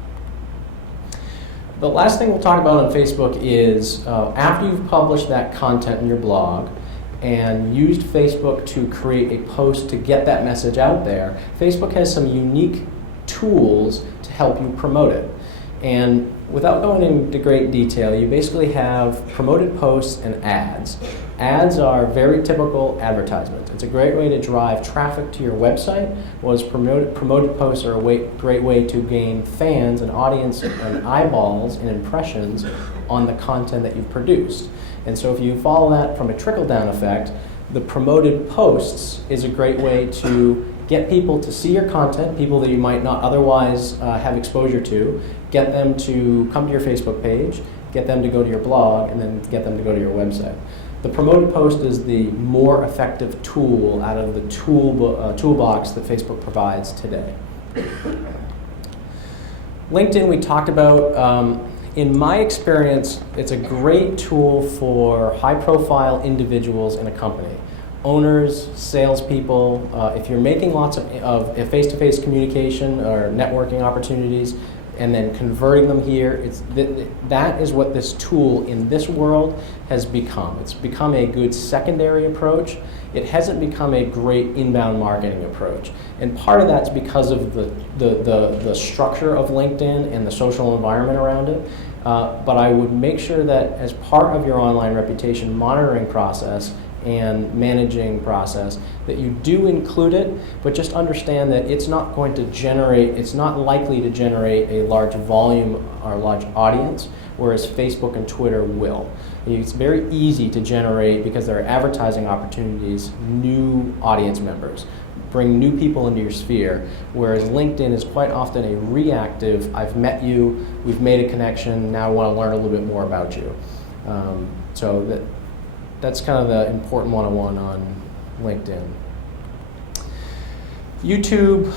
The last thing we'll talk about on Facebook is after you've published that content in your blog and used Facebook to create a post to get that message out there, Facebook has some unique tools to help you promote it. And without going into great detail, you basically have promoted posts and ads. Ads are very typical advertisement. It's a great way to drive traffic to your website, whereas promoted posts are a great way to gain fans and audience and eyeballs and impressions on the content that you've produced. And so if you follow that from a trickle-down effect, the promoted posts is a great way to get people to see your content, people that you might not otherwise have exposure to, get them to come to your Facebook page, get them to go to your blog, and then get them to go to your website. The promoted post is the more effective tool out of the toolbox that Facebook provides today. LinkedIn we talked about. In my experience, it's a great tool for high-profile individuals in a company. Owners, salespeople, if you're making lots of face-to-face communication or networking opportunities and then converting them here, that is what this tool in this world has become. It's become a good secondary approach. It hasn't become a great inbound marketing approach. And part of that's because of the structure of LinkedIn and the social environment around it. But I would make sure that as part of your online reputation monitoring process and managing process, that you do include it, but just understand that it's not going to generate, it's not likely to generate a large volume or large audience, whereas Facebook and Twitter will. It's very easy to generate, because there are advertising opportunities, new audience members. Bring new people into your sphere, whereas LinkedIn is quite often a reactive, I've met you, we've made a connection, now I want to learn a little bit more about you. So that's kind of the important one-on-one on LinkedIn. YouTube,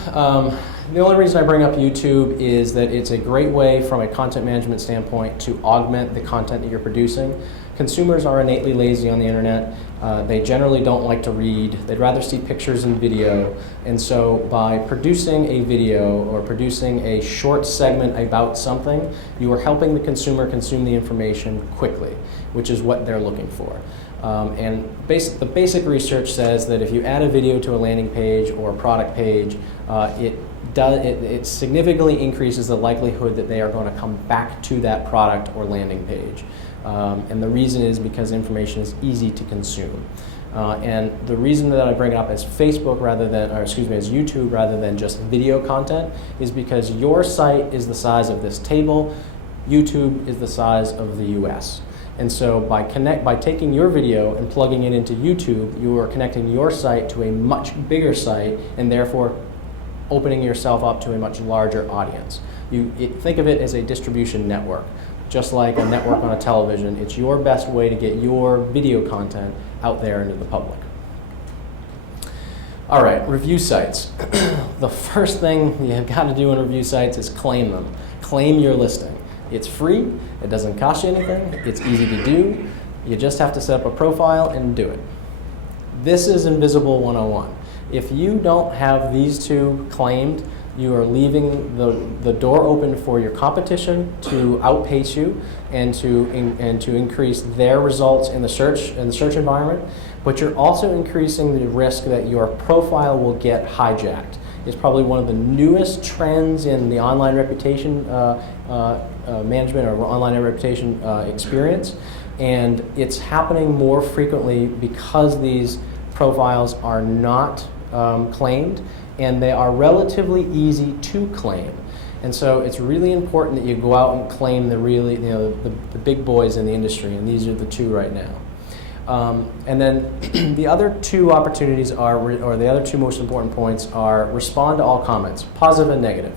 the only reason I bring up YouTube is that it's a great way from a content management standpoint to augment the content that you're producing. Consumers are innately lazy on the internet. They generally don't like to read. They'd rather see pictures and video. And so by producing a video or producing a short segment about something, you are helping the consumer consume the information quickly, which is what they're looking for. And the basic research says that if you add a video to a landing page or a product page, it significantly increases the likelihood that they are going to come back to that product or landing page. And the reason is because information is easy to consume. And the reason that I bring it up as Facebook rather than, or excuse me, as YouTube rather than just video content is because your site is the size of this table, YouTube is the size of the US. And so by taking your video and plugging it into YouTube, you are connecting your site to a much bigger site and therefore opening yourself up to a much larger audience. Think of it as a distribution network. Just like a network on a television, it's your best way to get your video content out there into the public. All right, review sites. The first thing you've got to do on review sites is claim them. Claim your listing. It's free, it doesn't cost you anything, it's easy to do. You just have to set up a profile and do it. This is Invisible 101. If you don't have these two claimed, you are leaving the door open for your competition to outpace you and to increase their results in the search environment, but you're also increasing the risk that your profile will get hijacked. It's probably one of the newest trends in the online reputation management or online reputation experience, and it's happening more frequently because these profiles are not claimed, and they are relatively easy to claim. And so it's really important that you go out and claim the really, the big boys in the industry, and these are the two right now. And then the other two opportunities are, or the other two most important points are respond to all comments, positive and negative.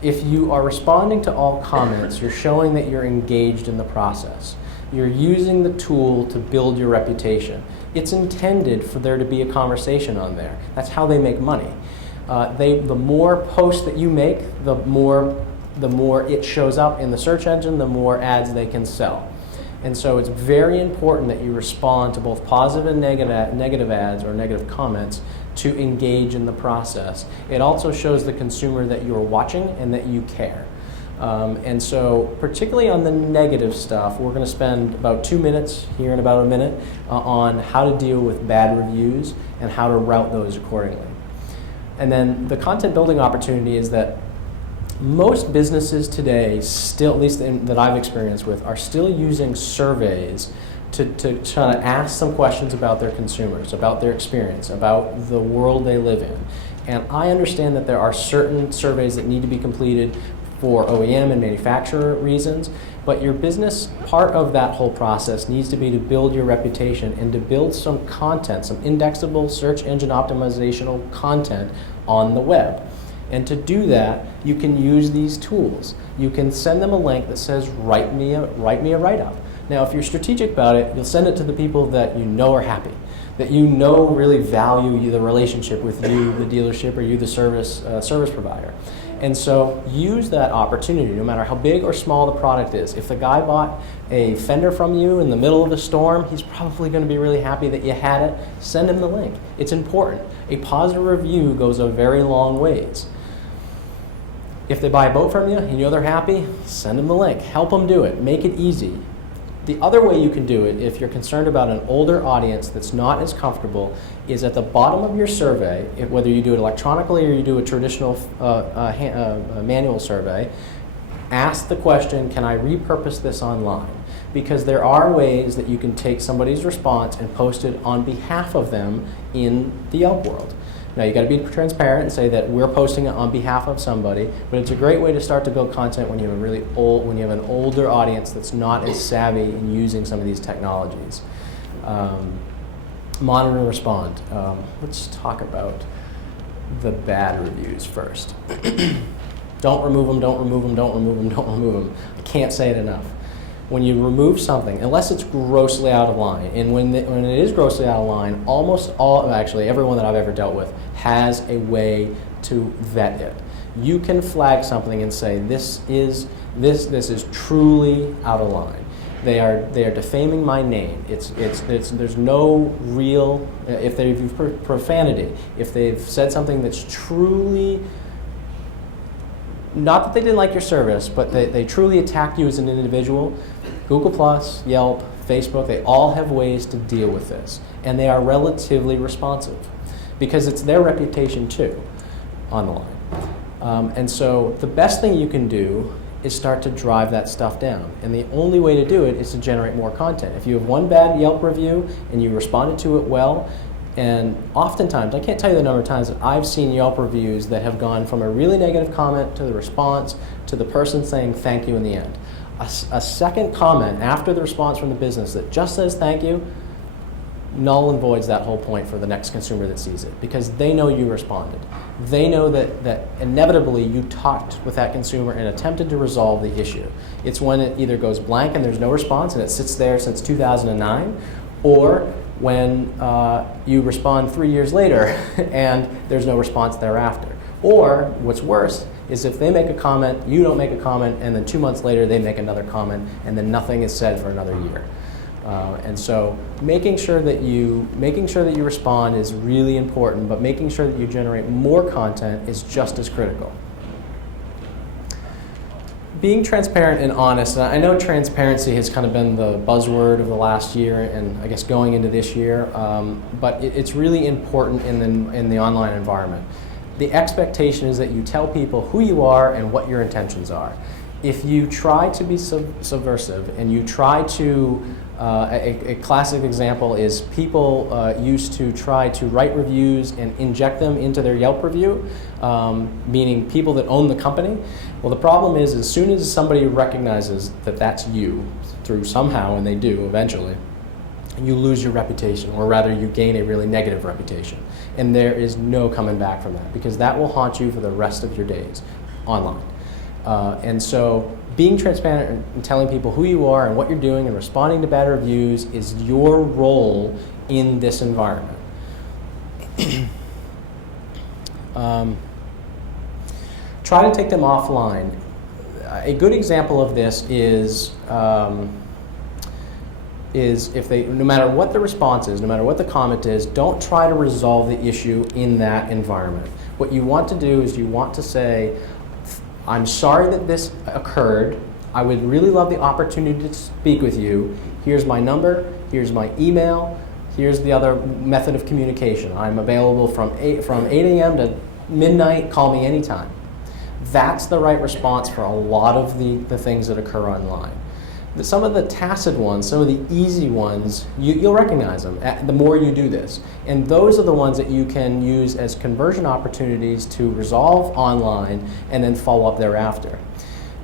If you are responding to all comments, you're showing that you're engaged in the process. You're using the tool to build your reputation. It's intended for there to be a conversation on there. That's how they make money. The more posts that you make, the more it shows up in the search engine, the more ads they can sell. And so it's very important that you respond to both positive and negative ads or negative comments to engage in the process. It also shows the consumer that you're watching and that you care. And so particularly on the negative stuff, we're going to spend about 2 minutes here in about a minute on how to deal with bad reviews and how to route those accordingly. And then the content building opportunity is that most businesses today still, at least that I've experienced with, are still using surveys to try to ask some questions about their consumers, about their experience, about the world they live in. And I understand that there are certain surveys that need to be completed for OEM and manufacturer reasons, but your business, part of that whole process needs to be to build your reputation and to build some content, some indexable search engine optimizational content on the web. And to do that, you can use these tools. You can send them a link that says, write me a write-up. Now, if you're strategic about it, you'll send it to the people that you know are happy, that you know really value the relationship with you, the dealership, or you, the service provider. And so use that opportunity, no matter how big or small the product is. If the guy bought a fender from you in the middle of a storm, he's probably going to be really happy that you had it. Send him the link. It's important. A positive review goes a very long ways. If they buy a boat from you and you know they're happy, send them the link. Help them do it. Make it easy. The other way you can do it, if you're concerned about an older audience that's not as comfortable, is at the bottom of your survey, whether you do it electronically or you do a traditional manual survey, ask the question, can I repurpose this online? because there are ways that you can take somebody's response and post it on behalf of them in the Yelp world. Now, you got to be transparent and say that we're posting it on behalf of somebody, but it's a great way to start to build content when you have when you have an older audience that's not as savvy in using some of these technologies. Monitor and respond. Let's talk about the bad reviews first. Don't remove them, don't remove them, don't remove them, don't remove them. I can't say it enough. When you remove something, unless it's grossly out of line, and when it is grossly out of line, almost all, actually everyone that I've ever dealt with has a way to vet it. You can flag something and say, this is truly out of line. They are defaming my name. There's no real, if they've used profanity, if they've said something that's truly, not that they didn't like your service, but they truly attacked you as an individual, Google+, Yelp, Facebook, they all have ways to deal with this. And they are relatively responsive because it's their reputation too on the line. And so the best thing you can do is start to drive that stuff down. And the only way to do it is to generate more content. If you have one bad Yelp review and you responded to it well, and oftentimes, I can't tell you the number of times that I've seen Yelp reviews that have gone from a really negative comment to the response to the person saying thank you in the end. A second comment after the response from the business that just says thank you, null and voids that whole point for the next consumer that sees it, because they know you responded. They know that inevitably you talked with that consumer and attempted to resolve the issue. It's when it either goes blank and there's no response and it sits there since 2009, or when you respond 3 years later and there's no response thereafter. Or what's worse is if they make a comment, you don't make a comment, and then 2 months later they make another comment, and then nothing is said for another year. And so making sure that you respond is really important, but making sure that you generate more content is just as critical. Being transparent and honest, and I know transparency has kind of been the buzzword of the last year and I guess going into this year, but it's really important in the online environment. The expectation is that you tell people who you are and what your intentions are. If you try to be subversive and you try to, a classic example is people used to try to write reviews and inject them into their Yelp review, meaning people that own the company. Well, the problem is as soon as somebody recognizes that that's you through somehow, and they do eventually, you lose your reputation, or rather you gain a really negative reputation. And there is no coming back from that, because that will haunt you for the rest of your days online. And so being transparent and telling people who you are and what you're doing and responding to bad reviews is your role in this environment. Try to take them offline. A good example of this is if they, no matter what the response is, no matter what the comment is, don't try to resolve the issue in that environment. What you want to do is you want to say, I'm sorry that this occurred. I would really love the opportunity to speak with you. Here's my number, here's my email, here's the other method of communication. I'm available from 8 a.m. to midnight, call me anytime. That's the right response for a lot of the things that occur online. Some of the tacit ones, some of the easy ones, you'll recognize them the more you do this. And those are the ones that you can use as conversion opportunities to resolve online and then follow up thereafter.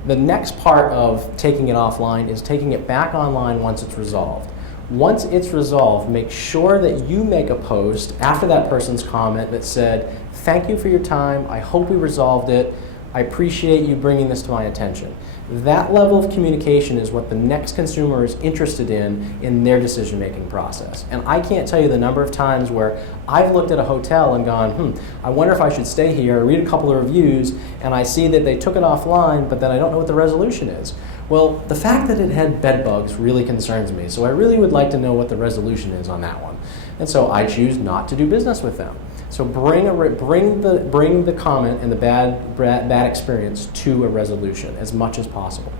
The next part of taking it offline is taking it back online once it's resolved. Once it's resolved, make sure that you make a post after that person's comment that said, thank you for your time, I hope we resolved it, I appreciate you bringing this to my attention. That level of communication is what the next consumer is interested in their decision-making process. And I can't tell you the number of times where I've looked at a hotel and gone, I wonder if I should stay here, read a couple of reviews, and I see that they took it offline, but then I don't know what the resolution is. Well, the fact that it had bed bugs really concerns me, so I really would like to know what the resolution is on that one. And so I choose not to do business with them. So bring the comment and the bad experience to a resolution as much as possible.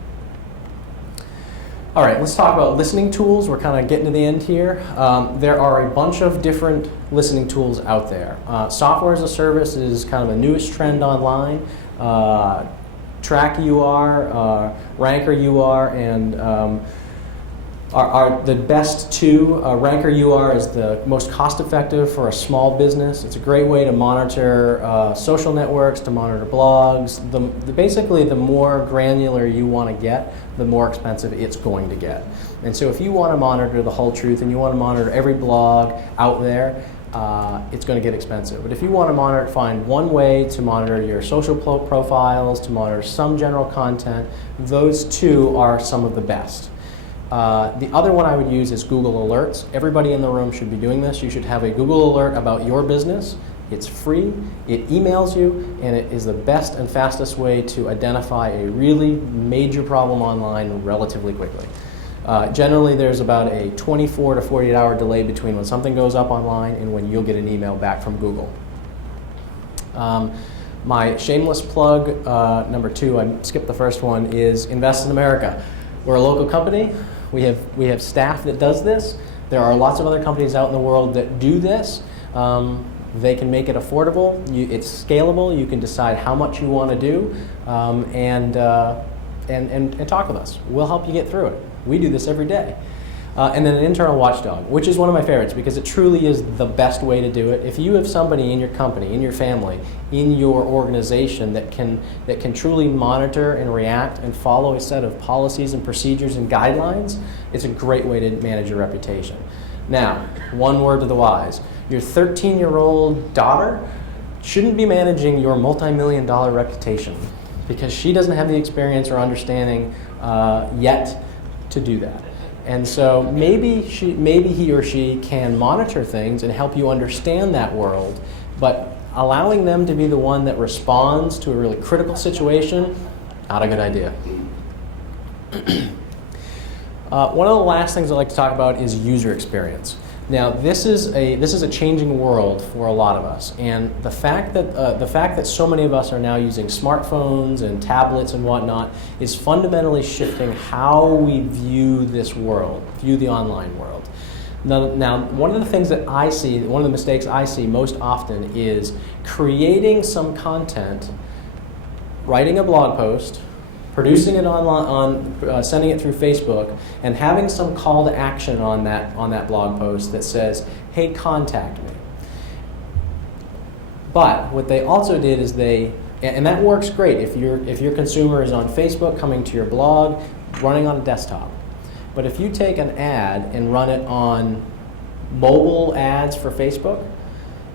All right, let's talk about listening tools. We're kind of getting to the end here. There are a bunch of different listening tools out there. Software as a service is kind of the newest trend online. Track UR, Ranker UR, and The best two, Ranker UR is the most cost-effective for a small business. It's a great way to monitor social networks, to monitor blogs. Basically, the more granular you want to get, the more expensive it's going to get. And so if you want to monitor the whole truth and you want to monitor every blog out there, it's going to get expensive. But if you want to find one way to monitor your social profiles, to monitor some general content, those two are some of the best. The other one I would use is Google Alerts. Everybody in the room should be doing this. You should have a Google alert about your business. It's free, it emails you, and it is the best and fastest way to identify a really major problem online relatively quickly. Generally, there's about a 24 to 48 hour delay between when something goes up online and when you'll get an email back from Google. My shameless plug, number two, I skipped the first one, is Invest in America. We're a local company. We have staff that does this. There are lots of other companies out in the world that do this. They can make it affordable. It's scalable. You can decide how much you want to do, and talk with us. We'll help you get through it. We do this every day. And then an internal watchdog, which is one of my favorites because it truly is the best way to do it. If you have somebody in your company, in your family, in your organization that can truly monitor and react and follow a set of policies and procedures and guidelines, it's a great way to manage your reputation. Now, one word to the wise. Your 13-year-old daughter shouldn't be managing your multi-million-dollar reputation because she doesn't have the experience or understanding yet to do that. And so maybe he or she can monitor things and help you understand that world, but allowing them to be the one that responds to a really critical situation, not a good idea. One of the last things I'd like to talk about is user experience. Now, this is a changing world for a lot of us, and the fact that so many of us are now using smartphones and tablets and whatnot is fundamentally shifting how we view this world, view the online world. Now, one of the things that I see, one of the mistakes I see most often is creating some content, writing a blog post, producing it online, sending it through Facebook, and having some call to action on that blog post that says, "Hey, contact me." But what they also did is and that works great if your consumer is on Facebook coming to your blog, running on a desktop. But if you take an ad and run it on mobile ads for Facebook,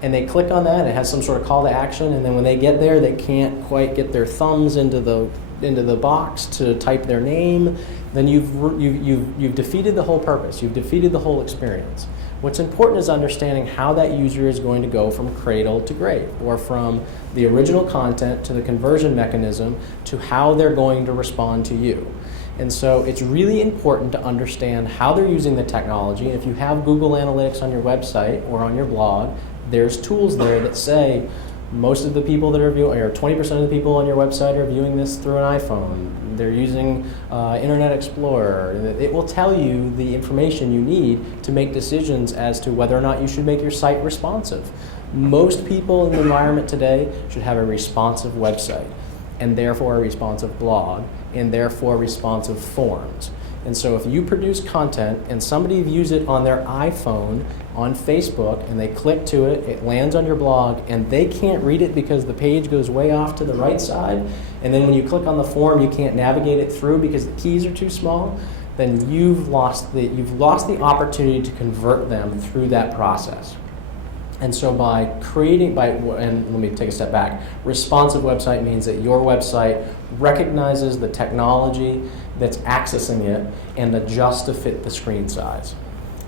and they click on that, it has some sort of call to action, and then when they get there, they can't quite get their thumbs into the box to type their name, then you've defeated the whole purpose. You've defeated the whole experience. What's important is understanding how that user is going to go from cradle to grave, or from the original content to the conversion mechanism to how they're going to respond to you. And so it's really important to understand how they're using the technology. And if you have Google Analytics on your website or on your blog, there's tools there that say, most of the people that are viewing, or 20% of the people on your website are viewing this through an iPhone. They're using Internet Explorer. It will tell you the information you need to make decisions as to whether or not you should make your site responsive. Most people in the environment today should have a responsive website, and therefore a responsive blog, and therefore responsive forms. And so if you produce content and somebody views it on their iPhone, on Facebook, and they click to it, it lands on your blog, and they can't read it because the page goes way off to the right side, and then when you click on the form, you can't navigate it through because the keys are too small, then you've lost the opportunity to convert them through that process. And so and let me take a step back, responsive website means that your website recognizes the technology that's accessing it and adjusts to fit the screen size.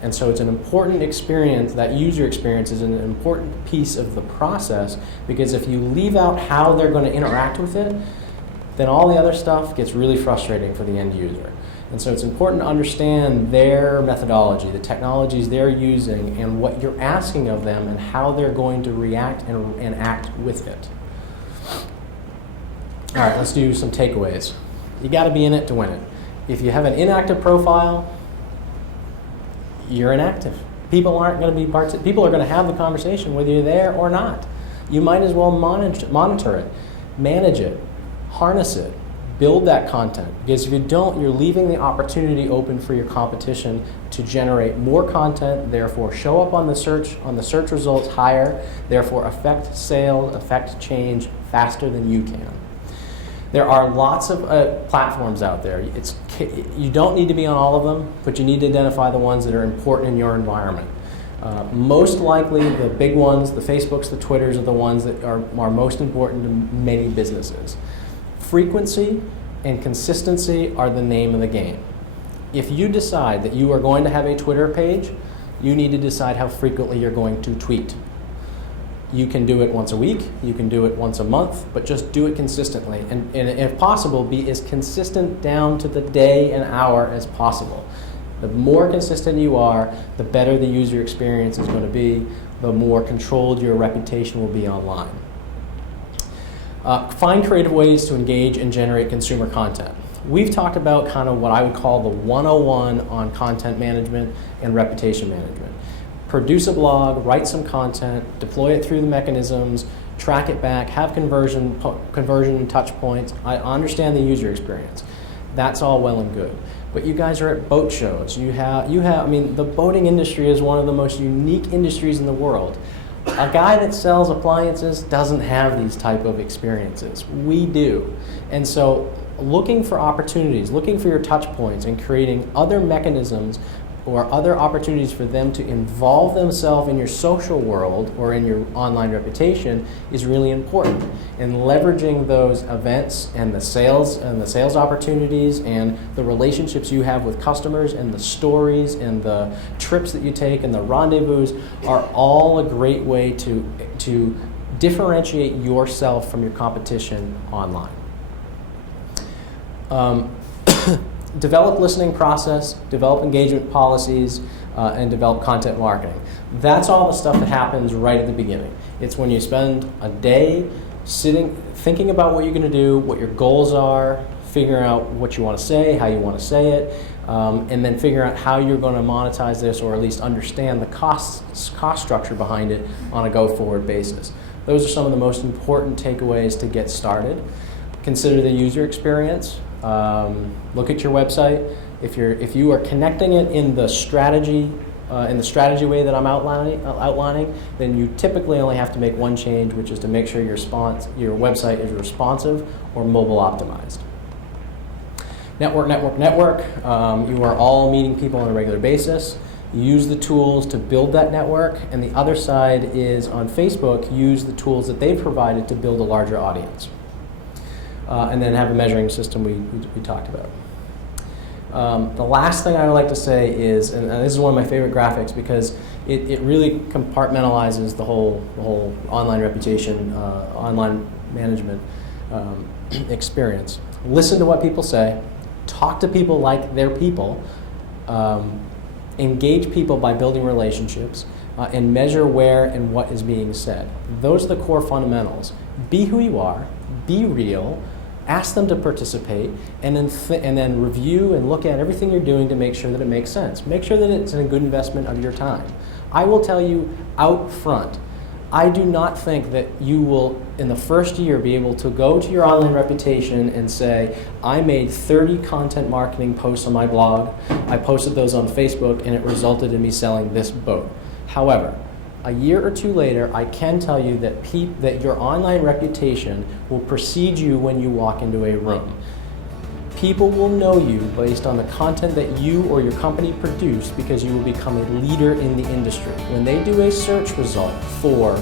And so it's an important experience, that user experience is an important piece of the process, because if you leave out how they're going to interact with it, then all the other stuff gets really frustrating for the end user. And so it's important to understand their methodology, the technologies they're using, and what you're asking of them, and how they're going to react and act with it. All right, let's do some takeaways. You got to be in it to win it. If you have an inactive profile, you're inactive. People aren't going to be people are going to have the conversation whether you're there or not. You might as well monitor it, manage it, harness it, build that content, because if you don't, you're leaving the opportunity open for your competition to generate more content, therefore show up on the search results higher, therefore affect sales, affect change faster than you can. There are lots of platforms out there. You don't need to be on all of them, but you need to identify the ones that are important in your environment. Most likely, the big ones, the Facebooks, the Twitters, are the ones that are most important to many businesses. Frequency and consistency are the name of the game. If you decide that you are going to have a Twitter page, you need to decide how frequently you're going to tweet. You can do it once a week, you can do it once a month, but just do it consistently. And if possible, be as consistent down to the day and hour as possible. The more consistent you are, the better the user experience is going to be, the more controlled your reputation will be online. Find creative ways to engage and generate consumer content. We've talked about kind of what I would call the 101 on content management and reputation management. Produce a blog, write some content, deploy it through the mechanisms, track it back, have conversion touch points. I understand the user experience. That's all well and good. But you guys are at boat shows. I mean, the boating industry is one of the most unique industries in the world. A guy that sells appliances doesn't have these type of experiences. We do. And so looking for opportunities, looking for your touch points and creating other mechanisms or other opportunities for them to involve themselves in your social world or in your online reputation is really important. And leveraging those events and the sales opportunities and the relationships you have with customers and the stories and the trips that you take and the rendezvous are all a great way to differentiate yourself from your competition online. Develop listening process, develop engagement policies, and develop content marketing. That's all the stuff that happens right at the beginning. It's when you spend a day thinking about what you're going to do, what your goals are, figuring out what you want to say, how you want to say it, and then figuring out how you're going to monetize this or at least understand the cost structure behind it on a go-forward basis. Those are some of the most important takeaways to get started. Consider the user experience. Look at your website. If you are connecting it in the strategy way that I'm outlining, then you typically only have to make one change, which is to make sure your website is responsive or mobile optimized. Network. You are all meeting people on a regular basis. Use the tools to build that network, and the other side is on Facebook, use the tools that they've provided to build a larger audience. And then have a measuring system we talked about. The last thing I would like to say is, and this is one of my favorite graphics because it really compartmentalizes the whole online reputation, online management experience. Listen to what people say, talk to people like they're people, engage people by building relationships, and measure where and what is being said. Those are the core fundamentals. Be who you are, be real, ask them to participate, and then review and look at everything you're doing to make sure that it makes sense. Make sure that it's a good investment of your time. I will tell you out front, I do not think that you will, in the first year, be able to go to your online reputation and say, I made 30 content marketing posts on my blog, I posted those on Facebook, and it resulted in me selling this boat. However, a year or two later, I can tell you that your online reputation will precede you when you walk into a room. People will know you based on the content that you or your company produce because you will become a leader in the industry. When they do a search result for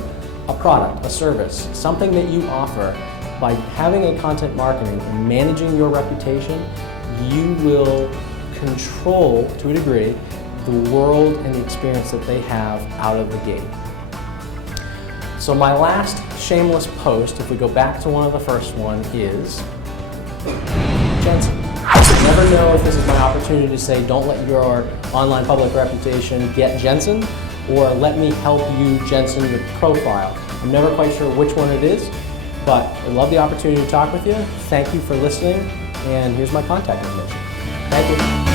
a product, a service, something that you offer, by having a content marketing and managing your reputation, you will control, to a degree, the world and the experience that they have out of the gate. So my last shameless post, if we go back to one of the first one, is Jensen. You never know if this is my opportunity to say, don't let your online public reputation get Jensen, or let me help you Jensen your profile. I'm never quite sure which one it is, but I love the opportunity to talk with you. Thank you for listening, and here's my contact information. Thank you.